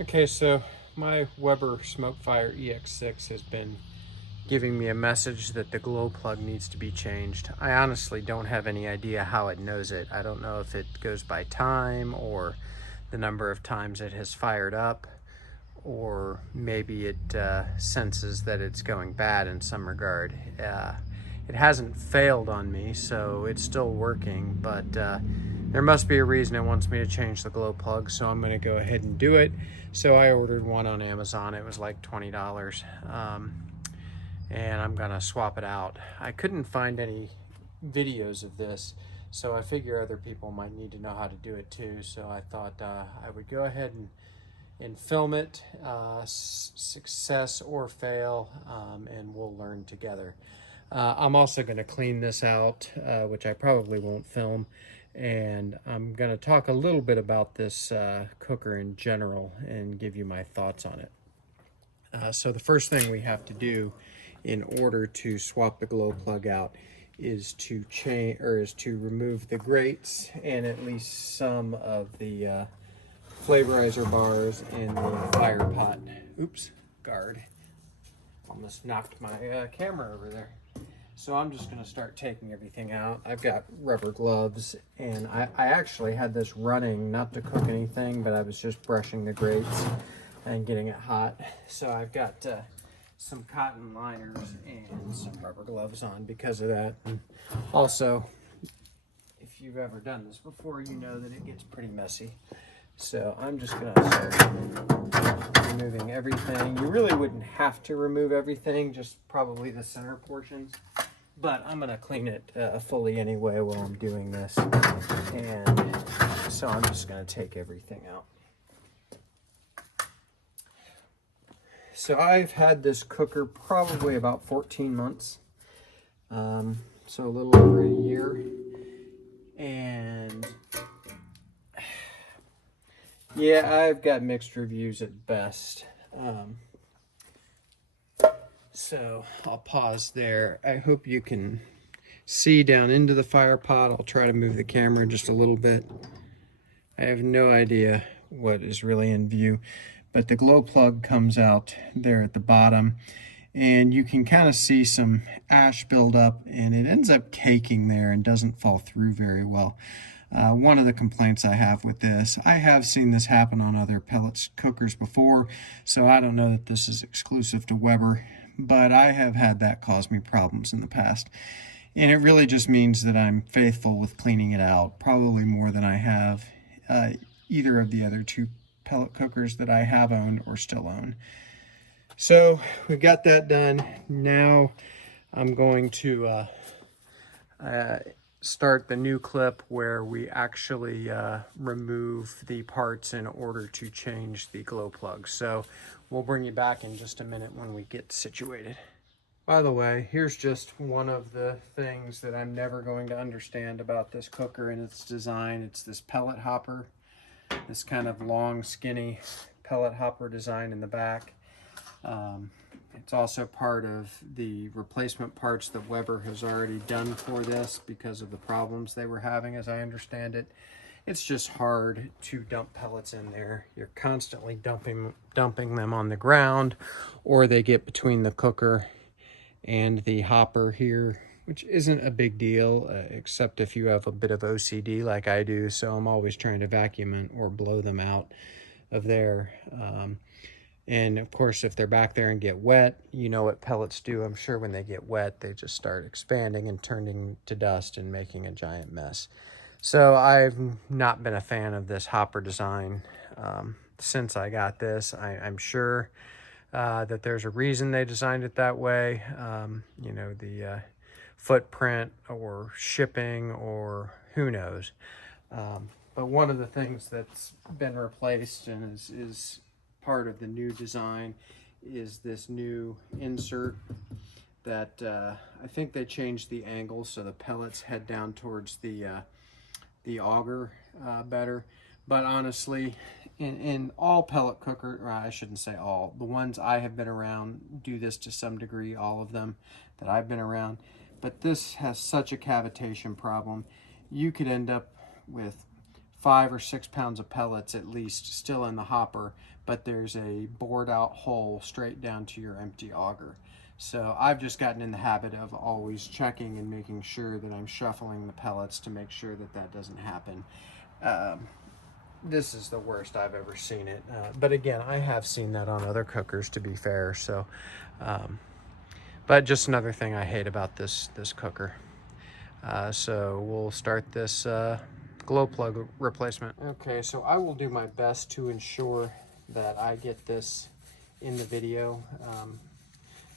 Okay, so my Weber Smokefire EX6 has been giving me a message that the glow plug needs to be changed. I honestly don't have any idea how it knows it. I don't know if it goes by time or the number of times it has fired up, or maybe it senses that it's going bad in some regard. It hasn't failed on me, so it's still working, but there must be a reason it wants me to change the glow plug, so I'm going to go ahead and do it. So I ordered one on Amazon. It was like $20, and I'm going to swap it out. I couldn't find any videos of this, so I figure other people might need to know how to do it too, so I thought I would go ahead and film it, success or fail, and we'll learn together. I'm also going to clean this out, which I probably won't film, and I'm going to talk a little bit about this cooker in general and give you my thoughts on it. So the first thing we have to do in order to swap the glow plug out is to remove the grates and at least some of the flavorizer bars in the fire pot. Oops, guard. Almost knocked my camera over there. So I'm just going to start taking everything out. I've got rubber gloves, and I actually had this running, not to cook anything, but I was just brushing the grates and getting it hot. So I've got some cotton liners and some rubber gloves on because of that. And also, if you've ever done this before, you know that it gets pretty messy. So I'm just going to start removing everything. You really wouldn't have to remove everything, just probably the center portions. But I'm going to clean it fully anyway while I'm doing this. And so I'm just going to take everything out. So I've had this cooker probably about 14 months. So a little over a year. And yeah, I've got mixed reviews at best. So I'll pause there. I hope you can see down into the fire pot. I'll try to move the camera just a little bit. I have no idea what is really in view, but the glow plug comes out there at the bottom, and you can kind of see some ash build up, and it ends up caking there and doesn't fall through very well. One of the complaints I have with this, I have seen this happen on other pellets cookers before, so I don't know that this is exclusive to Weber, but I have had that cause me problems in the past. And it really just means that I'm faithful with cleaning it out, probably more than I have either of the other two pellet cookers that I have owned or still own. So we got that done. Now I'm going to start the new clip where we actually remove the parts in order to change the glow plug. So we'll bring you back in just a minute when we get situated. By the way, here's just one of the things that I'm never going to understand about this cooker and its design. It's this pellet hopper, this kind of long, skinny pellet hopper design in the back. It's also part of the replacement parts that Weber has already done for this because of the problems they were having, as I understand it. It's just hard to dump pellets in there. You're constantly dumping them on the ground, or they get between the cooker and the hopper here, which isn't a big deal, except if you have a bit of OCD like I do, so I'm always trying to vacuum it or blow them out of there. And of course, if they're back there and get wet, you know what pellets do. I'm sure when they get wet, they just start expanding and turning to dust and making a giant mess. So I've not been a fan of this hopper design since I got this. I'm sure that there's a reason they designed it that way. You know, the footprint or shipping or who knows. But one of the things that's been replaced and is part of the new design is this new insert that I think they changed the angle so the pellets head down towards the auger better. But honestly, in all pellet cooker, or I shouldn't say all, the ones I have been around do this to some degree, all of them that I've been around. But this has such a cavitation problem. You could end up with 5 or 6 pounds of pellets at least still in the hopper, but there's a bored out hole straight down to your empty auger. So I've just gotten in the habit of always checking and making sure that I'm shuffling the pellets to make sure that that doesn't happen. This is the worst I've ever seen it. But again, I have seen that on other cookers, to be fair. So, but just another thing I hate about this cooker. So we'll start this glow plug replacement. Okay, so I will do my best to ensure that I get this in the video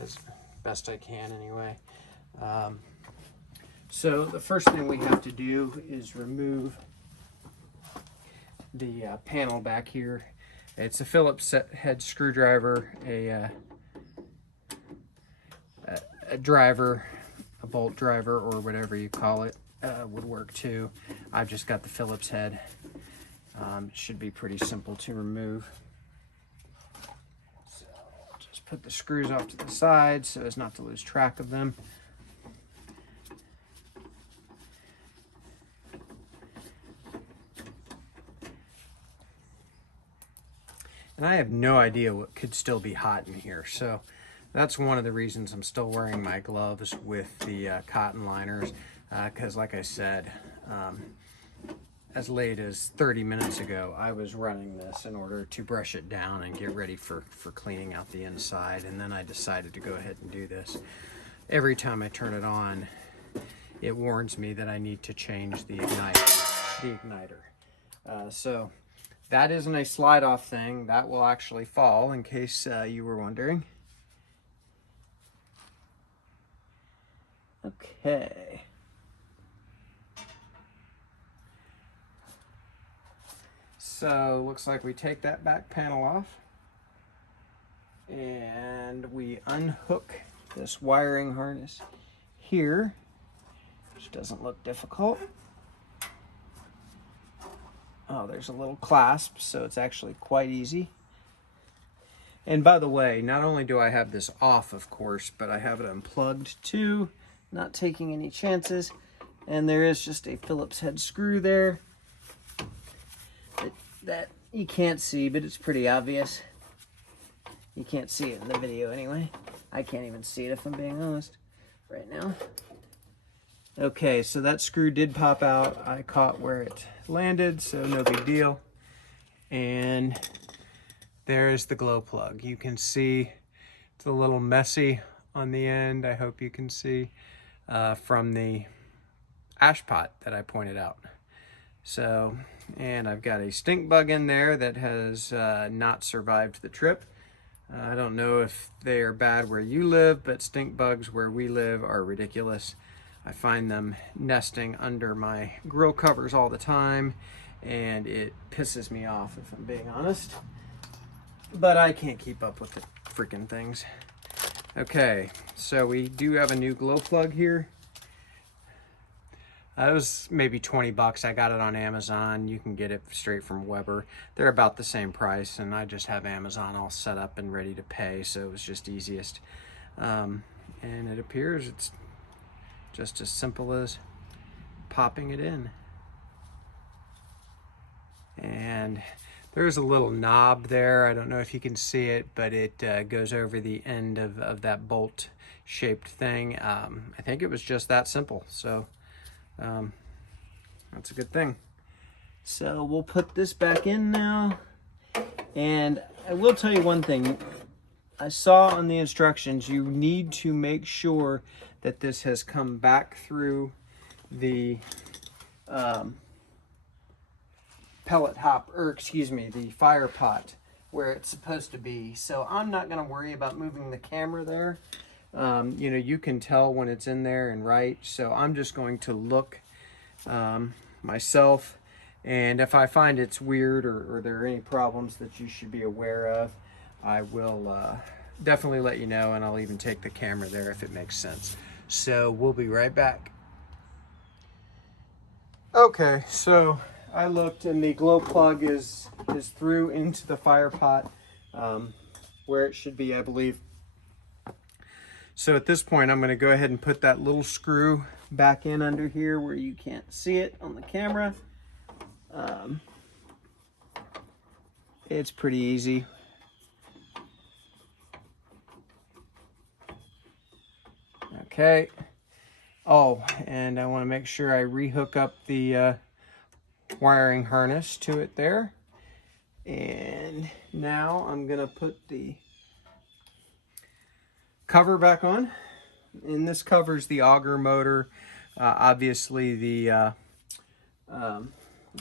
as best I can anyway. So the first thing we have to do is remove the panel back here. It's a Phillips head screwdriver, a driver, a bolt driver, or whatever you call it, would work too. I've just got the Phillips head. It should be pretty simple to remove. So just put the screws off to the side so as not to lose track of them. And I have no idea what could still be hot in here. So that's one of the reasons I'm still wearing my gloves with the cotton liners. Because like I said, as late as 30 minutes ago, I was running this in order to brush it down and get ready for cleaning out the inside. And then I decided to go ahead and do this. Every time I turn it on, it warns me that I need to change the igniter. So that isn't a slide off thing. That will actually fall, in case you were wondering. Okay. So looks like we take that back panel off and we unhook this wiring harness here, which doesn't look difficult. Oh, there's a little clasp, so it's actually quite easy. And by the way, not only do I have this off, of course, but I have it unplugged too, not taking any chances. And there is just a Phillips head screw there that you can't see, but it's pretty obvious. You can't see it in the video anyway. I can't even see it if I'm being honest right now. Okay, so that screw did pop out. I caught where it landed, so no big deal. And there's the glow plug. You can see it's a little messy on the end. I hope you can see from the ash pot that I pointed out. So, and I've got a stink bug in there that has not survived the trip. I don't know if they are bad where you live, but stink bugs where we live are ridiculous. I find them nesting under my grill covers all the time, and it pisses me off, if I'm being honest. But I can't keep up with the freaking things. Okay, so we do have a new glow plug here. It was maybe 20 bucks. I got it on Amazon. You can get it straight from Weber. They're about the same price, and I just have Amazon all set up and ready to pay, so it was just easiest. And it appears it's just as simple as popping it in. And there's a little knob there. I don't know if you can see it, but it goes over the end of that bolt shaped thing. I think it was just that simple. So that's a good thing. So we'll put this back in now. And I will tell you one thing. I saw on the instructions, you need to make sure that this has come back through the pellet hop, or excuse me, the fire pot where it's supposed to be. So I'm not going to worry about moving the camera there. You know, you can tell when it's in there and right. So I'm just going to look myself, and if I find it's weird or there are any problems that you should be aware of, I will definitely let you know, and I'll even take the camera there if it makes sense. So we'll be right back. Okay, so I looked, and the glow plug is through into the fire pot where it should be, I believe. So at this point, I'm going to go ahead and put that little screw back in under here where you can't see it on the camera. It's pretty easy. Okay. Oh, and I want to make sure I rehook up the wiring harness to it there. And now I'm going to put the cover back on. And this covers the auger motor, obviously the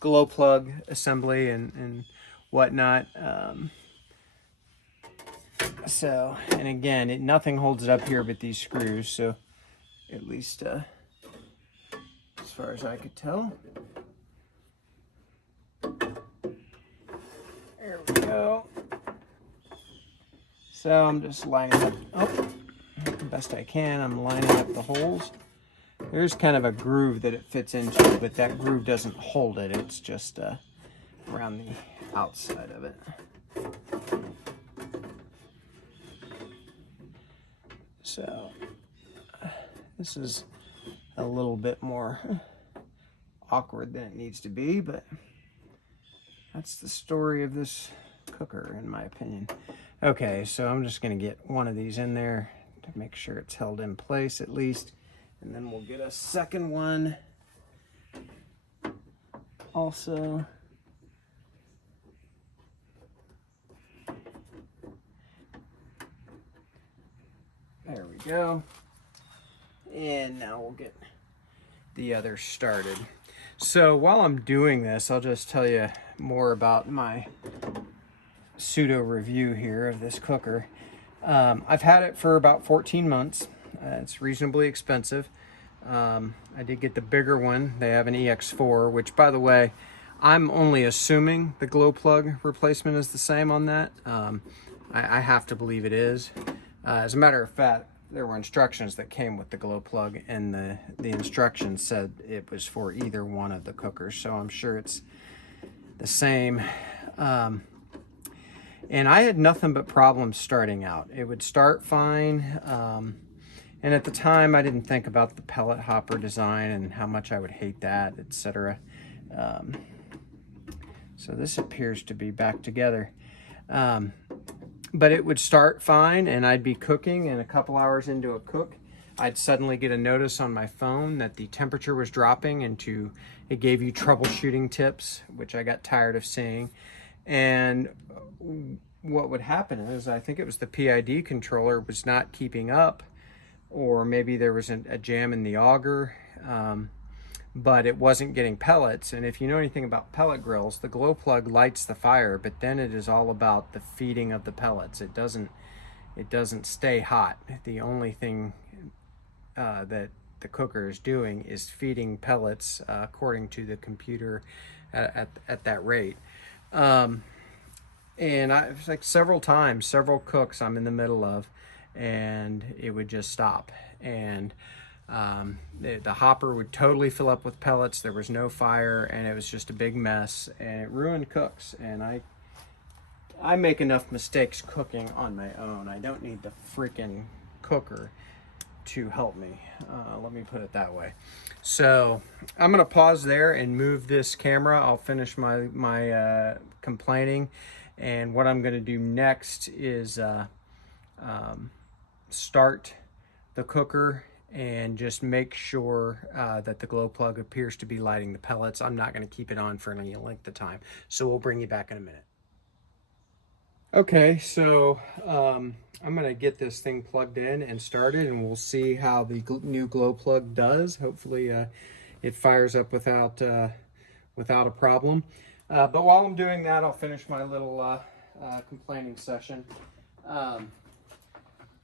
glow plug assembly and whatnot. So, and again, nothing holds it up here but these screws, so at least as far as I could tell. There we go. So I'm just lining up, the best I can, I'm lining up the holes. There's kind of a groove that it fits into, but that groove doesn't hold it. It's just around the outside of it. So this is a little bit more awkward than it needs to be, but that's the story of this cooker, in my opinion. Okay, so I'm just going to get one of these in there to make sure it's held in place at least, and then we'll get a second one also. There we go. And now we'll get the other started. So while I'm doing this, I'll just tell you more about my pseudo review here of this cooker. I've had it for about 14 months. It's reasonably expensive. I did get the bigger one. They have an EX4, which, by the way, I'm only assuming the glow plug replacement is the same on that. I have to believe it is. As a matter of fact, there were instructions that came with the glow plug, and the instructions said it was for either one of the cookers, so I'm sure it's the same. And I had nothing but problems starting out. It would start fine, and at the time I didn't think about the pellet hopper design and how much I would hate that, etc. So this appears to be back together. But it would start fine, and I'd be cooking, and a couple hours into a cook, I'd suddenly get a notice on my phone that the temperature was dropping, and it gave you troubleshooting tips, which I got tired of seeing. And what would happen is, I think it was the PID controller was not keeping up, or maybe there was a jam in the auger, but it wasn't getting pellets. And if you know anything about pellet grills, the glow plug lights the fire, but then it is all about the feeding of the pellets. It doesn't stay hot. The only thing that the cooker is doing is feeding pellets according to the computer at that rate. And it's like several cooks I'm in the middle of, and it would just stop. And the hopper would totally fill up with pellets. There was no fire, and it was just a big mess, and it ruined cooks. And I make enough mistakes cooking on my own. I don't need the freaking cooker to help me. Let me put it that way. So I'm gonna pause there and move this camera. I'll finish my complaining, and what I'm gonna do next is start the cooker and just make sure that the glow plug appears to be lighting the pellets. I'm not going to keep it on for any length of time, so we'll bring you back in a minute. Okay, so I'm going to get this thing plugged in and started, and we'll see how the new glow plug does. Hopefully it fires up without a problem. But while I'm doing that, I'll finish my little complaining session.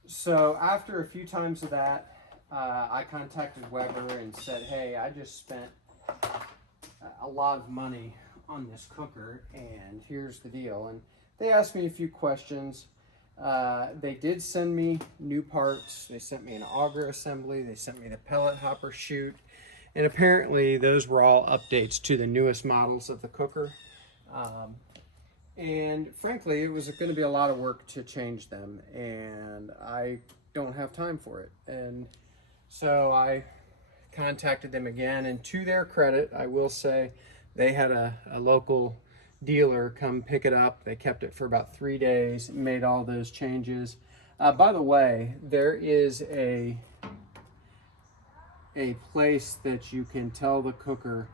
So after a few times of that, I contacted Weber and said, hey, I just spent a lot of money on this cooker, and here's the deal. And they asked me a few questions. They did send me new parts. They sent me an auger assembly. They sent me the pellet hopper chute. And apparently those were all updates to the newest models of the cooker. And frankly, it was going to be a lot of work to change them, and I don't have time for it. And so I contacted them again, and to their credit, I will say They had a local dealer come pick it up. They kept it for about 3 days, made all those changes. By the way, there is a place that you can tell the cooker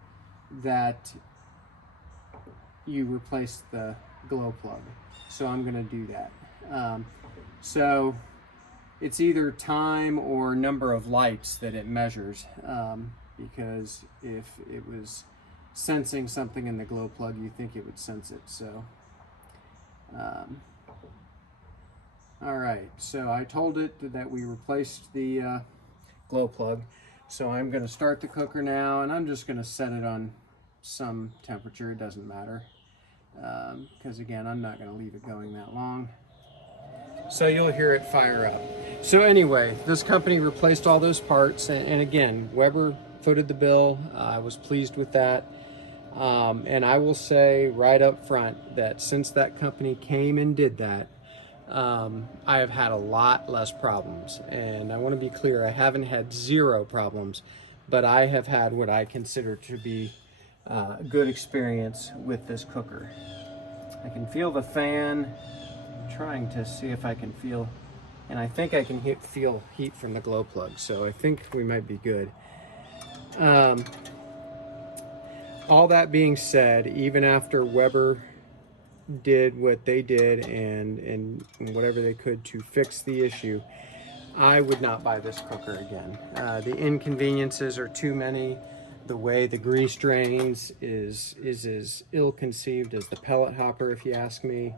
that you replaced the glow plug. So I'm gonna do that. So it's either time or number of lights that it measures, because if it was sensing something in the glow plug, you think it would sense it. So all right, so I told it that we replaced the glow plug. So I'm going to start the cooker now, and I'm just going to set it on some temperature. It doesn't matter, because again, I'm not going to leave it going that long. So you'll hear it fire up. So anyway, this company replaced all those parts, and again, Weber footed the bill. I was pleased with that. And I will say right up front that since that company came and did that, I have had a lot less problems. And I want to be clear, I haven't had zero problems, but I have had what I consider to be a good experience with this cooker. I can feel the fan. I'm trying to see if I can feel, and I think I can feel heat from the glow plug, so I think we might be good. All that being said, even after Weber did what they did and whatever they could to fix the issue, I would not buy this cooker again. The inconveniences are too many. The way the grease drains is as ill-conceived as the pellet hopper, if you ask me.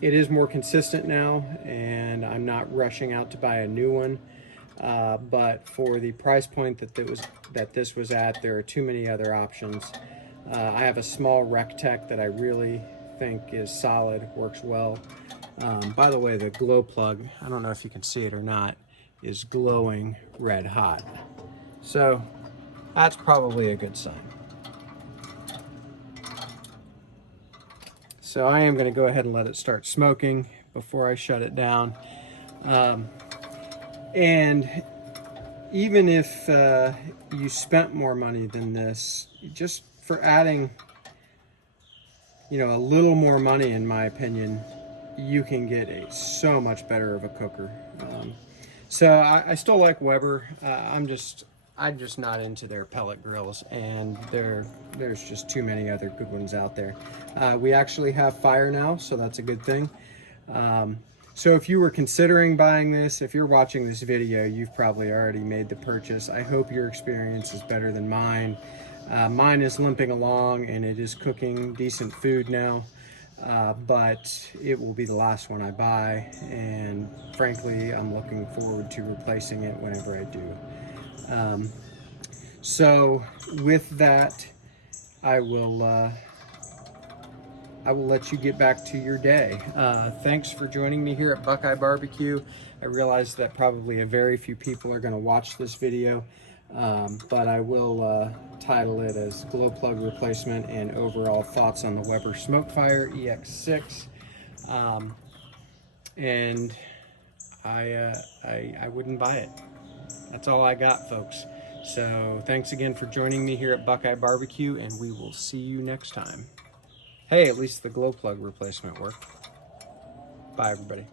It is more consistent now, and I'm not rushing out to buy a new one. But for the price point that this was at, there are too many other options. I have a small Rectech that I really think is solid, works well. By the way, the glow plug, I don't know if you can see it or not, is glowing red hot. So that's probably a good sign. So I am going to go ahead and let it start smoking before I shut it down. And even if you spent more money than this, just for adding, a little more money, in my opinion, you can get so much better of a cooker. So I still like Weber. I'm just not into their pellet grills, and there's just too many other good ones out there. We actually have fire now, so that's a good thing. So if you were considering buying this, if you're watching this video, you've probably already made the purchase. I hope your experience is better than mine. Mine is limping along, and it is cooking decent food now, but it will be the last one I buy, and frankly, I'm looking forward to replacing it whenever I do. So with that, I will let you get back to your day. Thanks for joining me here at Buckeye Barbecue. I realize that probably a very few people are going to watch this video, but I will title it as Glow Plug Replacement and Overall Thoughts on the Weber Smokefire EX6. And I wouldn't buy it. That's all I got, folks. So thanks again for joining me here at Buckeye Barbecue, and we will see you next time. Hey, at least the glow plug replacement worked. Bye, everybody.